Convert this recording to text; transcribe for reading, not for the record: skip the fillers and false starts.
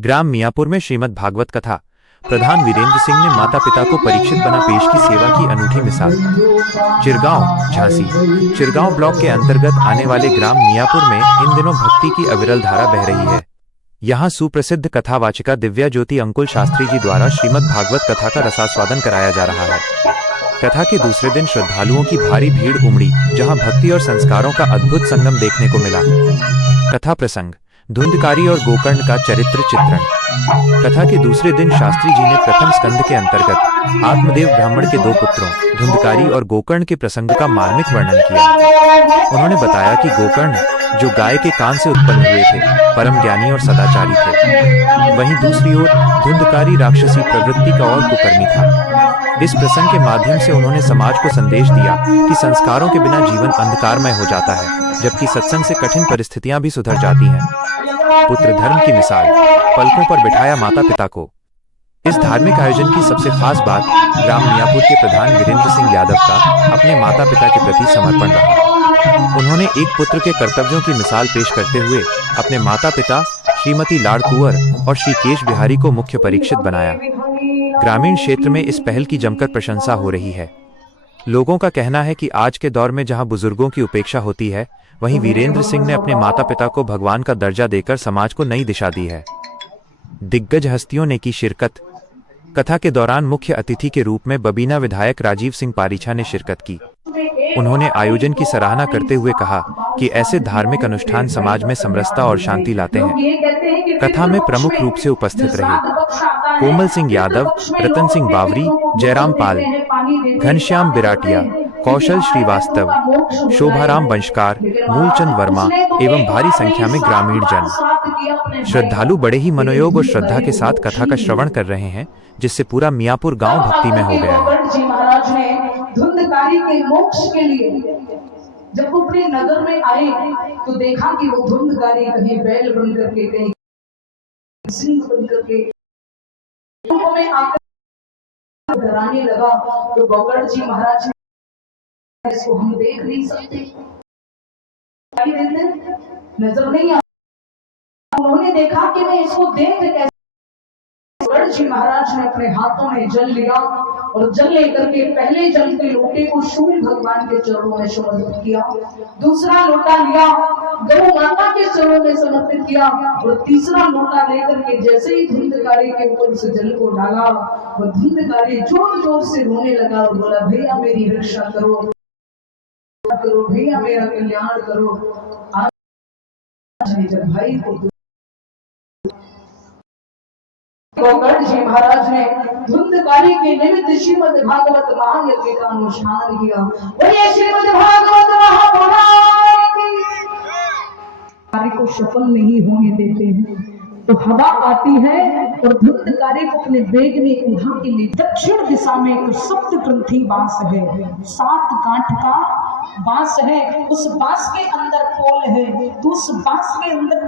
ग्राम मियापुर में श्रीमद् भागवत कथा। प्रधान वीरेंद्र सिंह ने माता पिता को परीक्षित बना पेश की सेवा की अनूठी मिसाल। चिरगांव, झांसी। चिरगांव ब्लॉक के अंतर्गत आने वाले ग्राम मियापुर में इन दिनों भक्ति की अविरल धारा बह रही है। यहाँ सुप्रसिद्ध कथावाचिका दिव्या ज्योति अंकुल शास्त्री जी द्वारा श्रीमद् भागवत कथा का रसास्वादन कराया जा रहा है। कथा के दूसरे दिन श्रद्धालुओं की भारी भीड़ उमड़ी, जहां भक्ति और संस्कारों का अद्भुत संगम देखने को मिला। कथा प्रसंग: धुंधकारी और गोकर्ण का चरित्र चित्रण। कथा के दूसरे दिन शास्त्री जी ने प्रथम स्कंध के अंतर्गत आत्मदेव ब्राह्मण के दो पुत्रों धुंधकारी और गोकर्ण के प्रसंग का मार्मिक वर्णन किया। उन्होंने बताया कि गोकर्ण, जो गाय के कान से उत्पन्न हुए थे, परम ज्ञानी और सदाचारी थे। वहीं दूसरी ओर धुंधकारी राक्षसी प्रवृत्ति का और कुकर्मी था। इस प्रसंग के माध्यम से उन्होंने समाज को संदेश दिया कि संस्कारों के बिना जीवन अंधकारमय हो जाता है, जबकि सत्संग से कठिन परिस्थितियां भी सुधर जाती हैं। पुत्र धर्म की मिसाल: पलकों पर बिठाया माता पिता को। इस धार्मिक आयोजन की सबसे खास बात ग्राम मियापुर के प्रधान वीरेंद्र सिंह यादव का अपने माता पिता के प्रति समर्पण रहा। उन्होंने एक पुत्र के कर्तव्यों की मिसाल पेश करते हुए अपने माता पिता श्रीमती लाड़कुंवर और श्री केश बिहारी को मुख्य परीक्षित बनाया। ग्रामीण क्षेत्र में इस पहल की जमकर प्रशंसा हो रही है। लोगों का कहना है कि आज के दौर में जहां बुजुर्गों की उपेक्षा होती है, वहीं वीरेंद्र सिंह ने अपने माता पिता को भगवान का दर्जा देकर समाज को नई दिशा दी है। दिग्गज हस्तियों ने की शिरकत। कथा के दौरान मुख्य अतिथि के रूप में बबीना विधायक राजीव सिंह पारीछा ने शिरकत की। उन्होंने आयोजन की सराहना करते हुए कहा कि ऐसे धार्मिक अनुष्ठान समाज में समरसता और शांति लाते हैं। कथा में प्रमुख रूप से उपस्थित रहे कोमल सिंह यादव, रतन सिंह बावरी, जयराम पाल, घनश्याम बिराटिया, कौशल श्रीवास्तव, शोभाराम वंशकार, मूलचंद वर्मा एवं भारी संख्या में ग्रामीण जन। श्रद्धालु बड़े ही मनोयोग और श्रद्धा के साथ कथा का श्रवण कर रहे हैं, जिससे पूरा मियापुर गांव भक्ति में हो गया है। धुंधकारी के मोक्ष के लिए जब वो अपने नगर में आए तो देखा कि वो धुंधकारी कहीं बैल बन करके, कहीं सिंह बन करके में आकर डराने लगा। तो गोकर्ण जी महाराज ने इसको हम देख नहीं सकते, नजर नहीं आ। उन्होंने देखा कि मैं इसको देख कैसे। गोकर्ण जी महाराज ने अपने हाथों में जल लिया और जल लेकर के पहले जल के लोटे को सूर्य भगवान के चरणों में समर्पित किया। दूसरा लोटा लिया, गौ माता के चरणों में समर्पित किया और तीसरा लोटा लेकर के जैसे ही धुंधकारी के ऊपर से जल को डाला, वो धुंधकारी जोर जोर से रोने लगा और बोला, भैया मेरी रक्षा करो, करो भैया, मेरा कल्याण करो। आज जब भाई को गोकर्ण जी महाराज ने धुंधकारी के निमित्त श्रीमद् भागवत महायज्ञ का अनुष्ठान किया। बोलिए श्रीमद् भागवत महापुराण की। कार्य को सफल नहीं होने देते हैं तो हवा आती है और धुंधकारी को अपने वेग में उठा के लिए दक्षिण दिशा में एक सप्त ग्रंथी बांस है, 7 गांठ का बांस है। उस बांस के अंदर पोल है, तो उस बांस के अंदर